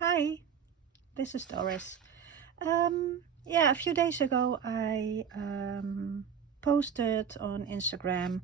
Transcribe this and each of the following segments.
Hi, this is Doris. Yeah, a few days ago I posted on Instagram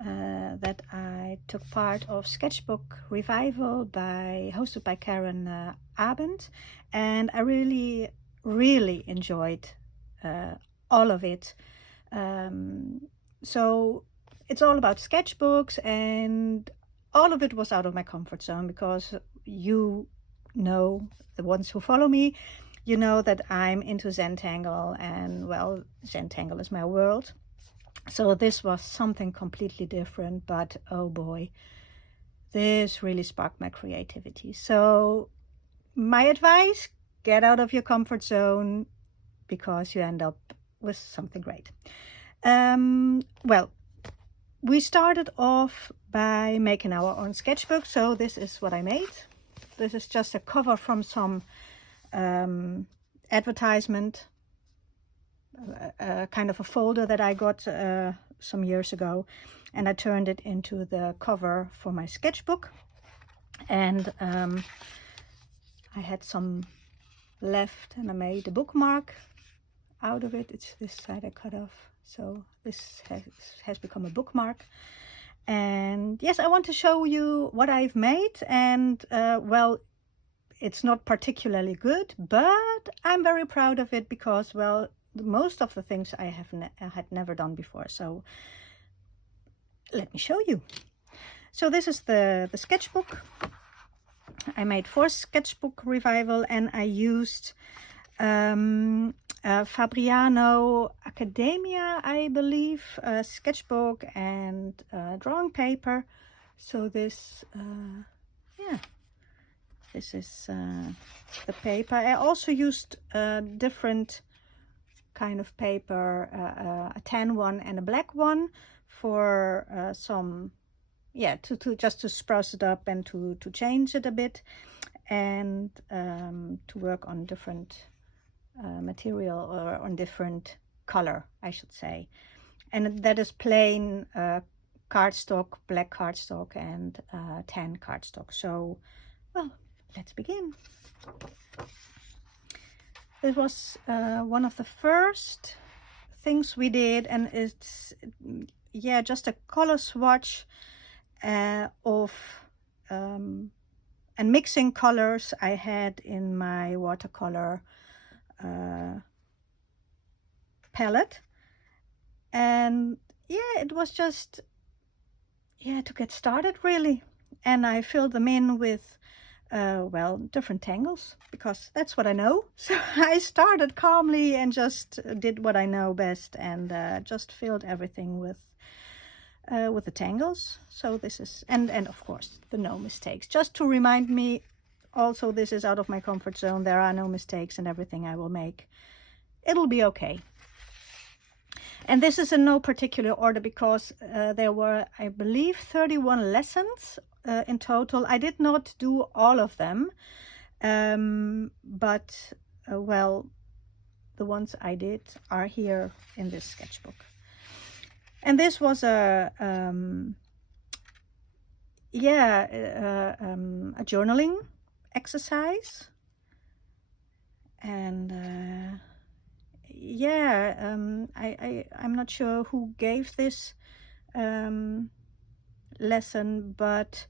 that I took part of Sketchbook Revival hosted by Karen Abend, and I really enjoyed all of it. So it's all about sketchbooks, and all of it was out of my comfort zone because you know, the ones who follow me, you know that I'm into Zentangle, and well, Zentangle is my world. So this was something completely different, but oh boy, this really sparked my creativity. So my advice, get out of your comfort zone because you end up with something great. Well, we started off by making our own sketchbook. So this is what I made. This is just a cover from some advertisement, kind of a folder that I got some years ago, and I turned it into the cover for my sketchbook. And I had some left, and I made a bookmark out of it. It's this side I cut off, so this has become a bookmark. And yes, I want to show you what I've made, and well, it's not particularly good, but I'm very proud of it because, well, most of the things I had never done before. So let me show you. So this is the sketchbook I made for Sketchbook Revival, and I used Fabriano Academia, I believe, sketchbook and drawing paper. So this, yeah, this is the paper. I also used different kind of paper, a tan one and a black one, for some, yeah, to just to spruce it up and to change it a bit, and to work on different material, or on different color, I should say. And that is plain cardstock, black cardstock, and tan cardstock. So, well, let's begin. It was one of the first things we did, and it's, yeah, just a color swatch of and mixing colors I had in my watercolor palette. And yeah, it was just, yeah, to get started really. And I filled them in with well, different tangles, because that's what I know. So I started calmly and just did what I know best, and just filled everything with the tangles. So this is, and of course the no mistakes, just to remind me also, this is out of my comfort zone. There are no mistakes, and everything I will make, it'll be okay. And this is in no particular order because there were, I believe, 31 lessons in total. I did not do all of them, but well, the ones I did are here in this sketchbook. And this was a journaling exercise, and yeah, I'm not sure who gave this lesson, but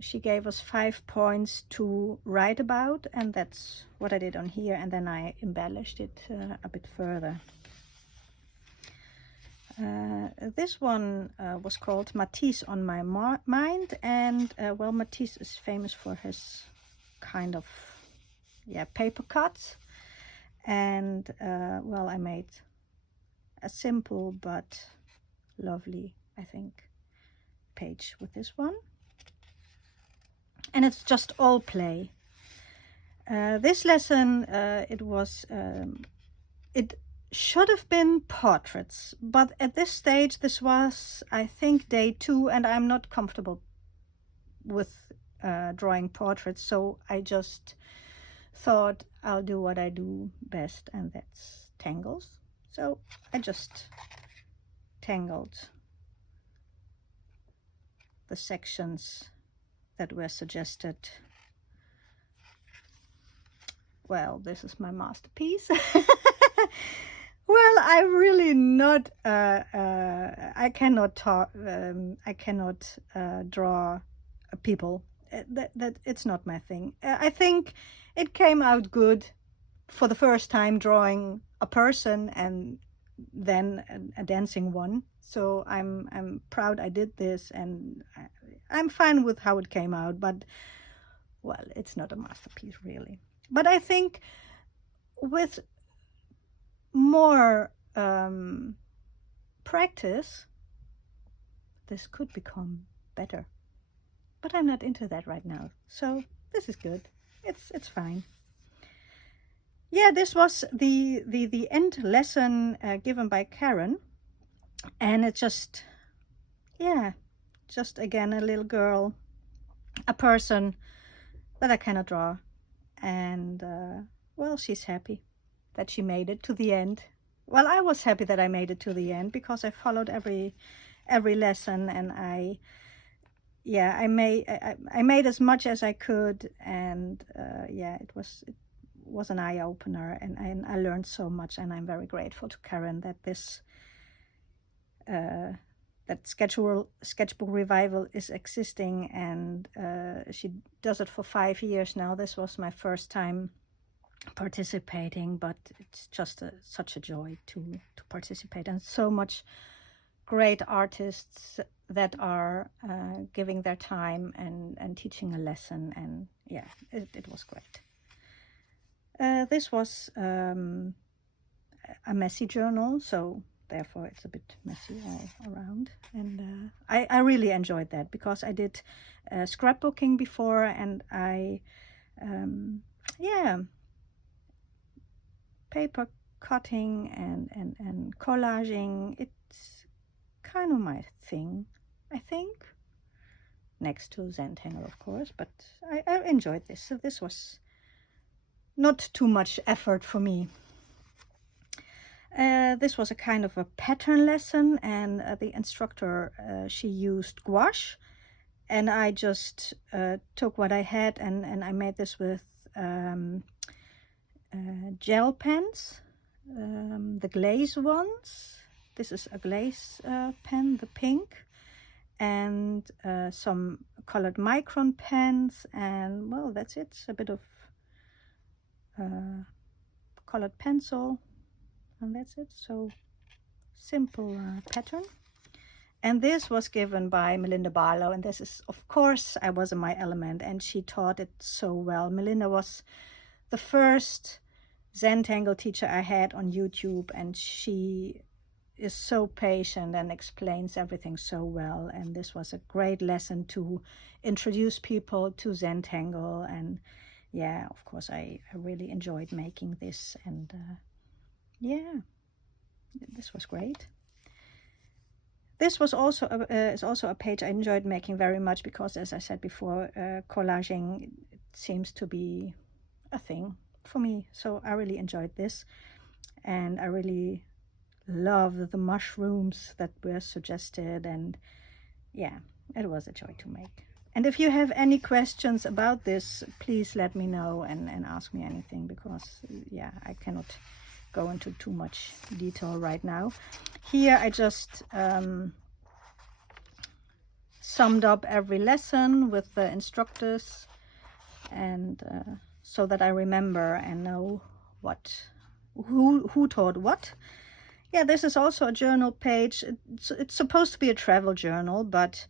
she gave us 5 points to write about, and that's what I did on here, and then I embellished it a bit further. This one was called Matisse on My Mind, and well, Matisse is famous for his kind of, yeah, paper cuts, and well, I made a simple but lovely, I think, page with this one, and it's just all play. This lesson, it should have been portraits, but at this stage, this was, I think, day 2, and I'm not comfortable with drawing portraits, so I just thought I'll do what I do best, and that's tangles. So I just tangled the sections that were suggested well, this is my masterpiece. Well, I'm really not, I cannot talk, I cannot draw people. That it's not my thing. I think it came out good for the first time drawing a person and then a dancing one. So I'm proud I did this, and I'm fine with how it came out, but well, it's not a masterpiece really. But I think with more practice, this could become better. But I'm not into that right now, so this is good. It's fine. Yeah, this was the end lesson given by Karen, and it's just, yeah, just again a little girl, a person that I cannot draw, and well, she's happy that she made it to the end. Well, I was happy that I made it to the end because I followed every lesson, and I made as much as I could, and yeah, it was an eye opener, and I learned so much, and I'm very grateful to Karen that this that Sketchbook Revival is existing, and she does it for 5 years now. This was my first time participating, but it's just such a joy to participate, and so much great artists that are giving their time and teaching a lesson, and yeah, it was great. This was a messy journal, so therefore it's a bit messy all around, and I really enjoyed that because I did scrapbooking before, and I yeah, paper cutting and collaging, it's kind of my thing, I think, next to Zentangle, of course, but I enjoyed this, so this was not too much effort for me. This was a kind of a pattern lesson, and the instructor, she used gouache, and I just took what I had, and I made this with gel pens, the glaze ones. This is a glaze pen, the pink, and some colored micron pens, and well, that's it. A bit of colored pencil, and that's it. So simple pattern. And this was given by Melinda Barlow, and this is, of course, I was in my element, and she taught it so well. Melinda was the first Zentangle teacher I had on YouTube, and she is so patient and explains everything so well, and this was a great lesson to introduce people to Zentangle, and yeah, of course, I really enjoyed making this, and yeah, this was great. This was also is also a page I enjoyed making very much because, as I said before, collaging seems to be a thing for me, so I really enjoyed this, and I really love the mushrooms that were suggested, and yeah, it was a joy to make. And if you have any questions about this, please let me know and ask me anything, because yeah, I cannot go into too much detail right now. Here I just summed up every lesson with the instructors, and so that I remember and know who taught what. Yeah, this is also a journal page. It's supposed to be a travel journal, but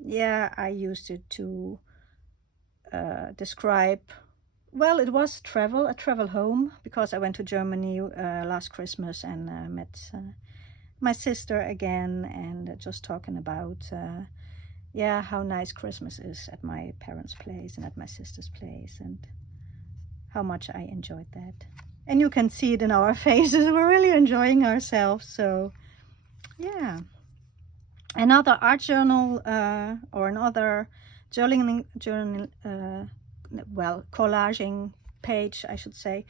yeah, I used it to describe, well, it was a travel home, because I went to Germany last Christmas and met my sister again, and just talking about yeah, how nice Christmas is at my parents' place and at my sister's place, and how much I enjoyed that. And you can see it in our faces, we're really enjoying ourselves. So yeah, another art journal or another well, collaging page, I should say.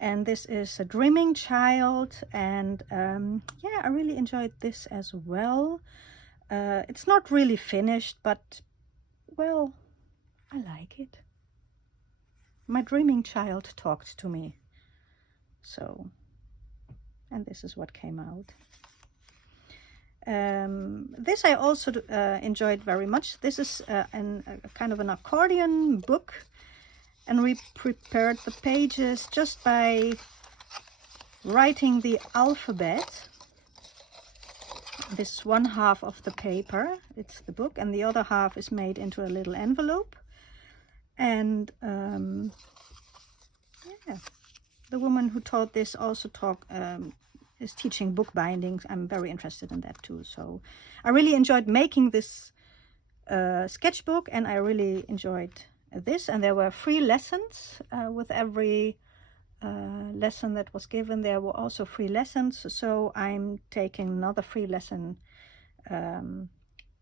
And this is a Dreaming Child, and yeah, I really enjoyed this as well. It's not really finished, but well, I like it. my dreaming child talked to me. So, and this is what came out. This I also enjoyed very much. This is a kind of an accordion book, and we prepared the pages just by writing the alphabet. This one half of the paper, it's the book, and the other half is made into a little envelope. And yeah, the woman who taught this also is teaching bookbindings. I'm very interested in that too. So I really enjoyed making this sketchbook, and I really enjoyed this. And there were 3 lessons with every lesson that was given. There were also 3 lessons. So I'm taking another 3 lesson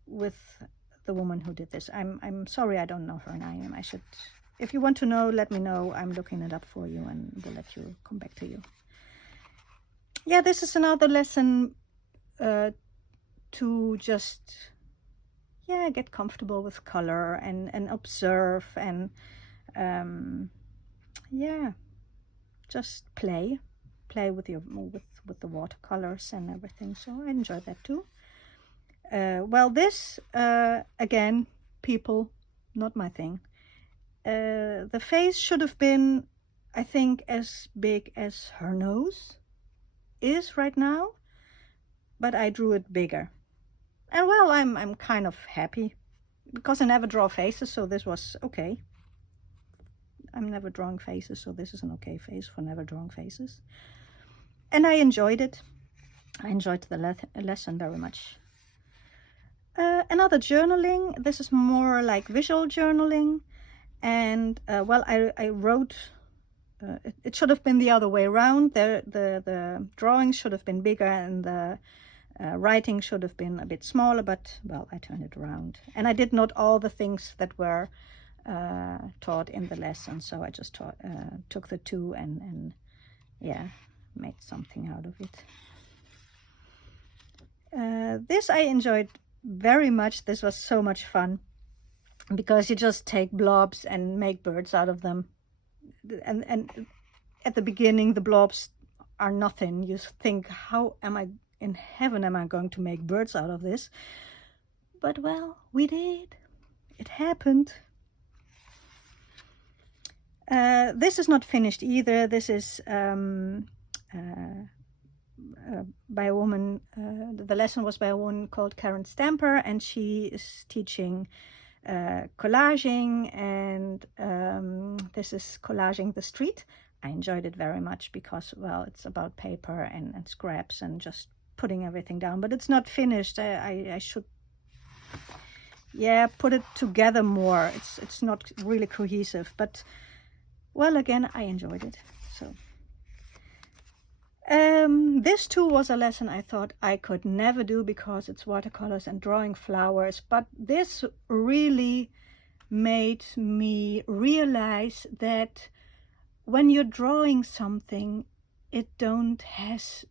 with the woman who did this. I'm sorry I don't know her name. I should. If you want to know, let me know. I'm looking it up for you and we'll let you come back to you. Yeah, this is another lesson to just, yeah, get comfortable with color and observe and, yeah, just play with with the watercolors and everything. So I enjoyed that too. Well, this, again, people, not my thing. The face should have been, I think, as big as her nose is right now, but I drew it bigger. And well, I'm kind of happy because I never draw faces, so this was okay. I'm never drawing faces, so this is an okay face for never drawing faces. And I enjoyed it. I enjoyed the lesson very much. Another journaling. This is more like visual journaling. And well, I wrote, it should have been the other way around. The drawing should have been bigger and the writing should have been a bit smaller, but well, I turned it around. And I did not all the things that were taught in the lesson, so I just took the 2 and yeah, made something out of it. This I enjoyed very much. This was so much fun because you just take blobs and make birds out of them. And at the beginning, the blobs are nothing. You think, how in heaven am I going to make birds out of this? But well, we did. It happened. This is not finished either. This is by a woman. The lesson was by a woman called Karen Abend, and she is teaching collaging, and this is collaging the street. I enjoyed it very much because, well, it's about paper and scraps and just putting everything down, but it's not finished. I should, yeah, put it together more. It's not really cohesive, but well, again, I enjoyed it. So this too was a lesson I thought I could never do because it's watercolors and drawing flowers, but this really made me realize that when you're drawing something, it don't has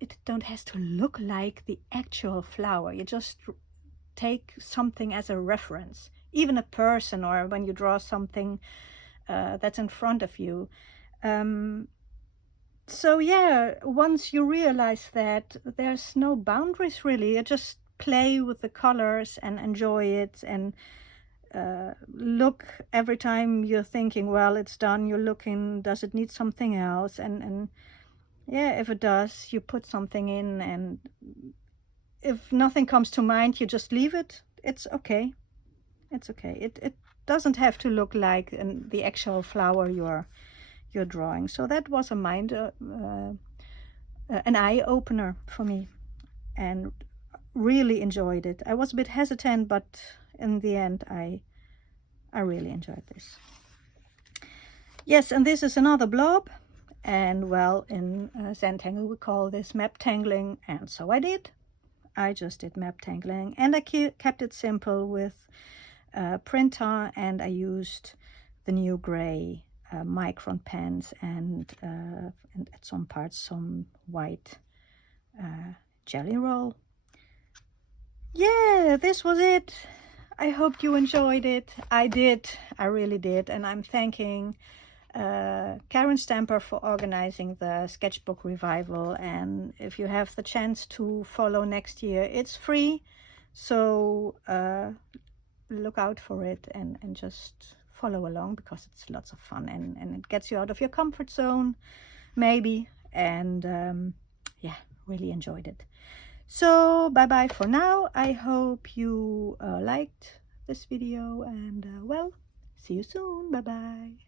to look like the actual flower. You just take something as a reference, even a person, or when you draw something that's in front of you. So yeah, once you realize that there's no boundaries really, you just play with the colors and enjoy it, and look every time you're thinking, well, it's done, you're looking, does it need something else? And yeah, if it does, you put something in, and if nothing comes to mind, you just leave it. It's okay. It's okay. It doesn't have to look like the actual flower you're drawing. So that was an eye-opener for me, and really enjoyed it. I was a bit hesitant, but in the end I really enjoyed this. Yes, and this is another blob, and well, in Zentangle we call this map tangling, and so I did. I just did map tangling, and I kept it simple with printer, and I used the new gray micron pens and at some parts some white jelly roll. Yeah, this was it. I hope you enjoyed it. I did. I really did. And I'm thanking Karen Stamper for organizing the Sketchbook Revival. And if you have the chance to follow next year, it's free. So look out for it and just follow along, because it's lots of fun and it gets you out of your comfort zone, maybe. And yeah, really enjoyed it. So bye bye for now. I hope you liked this video, and well, see you soon. Bye bye.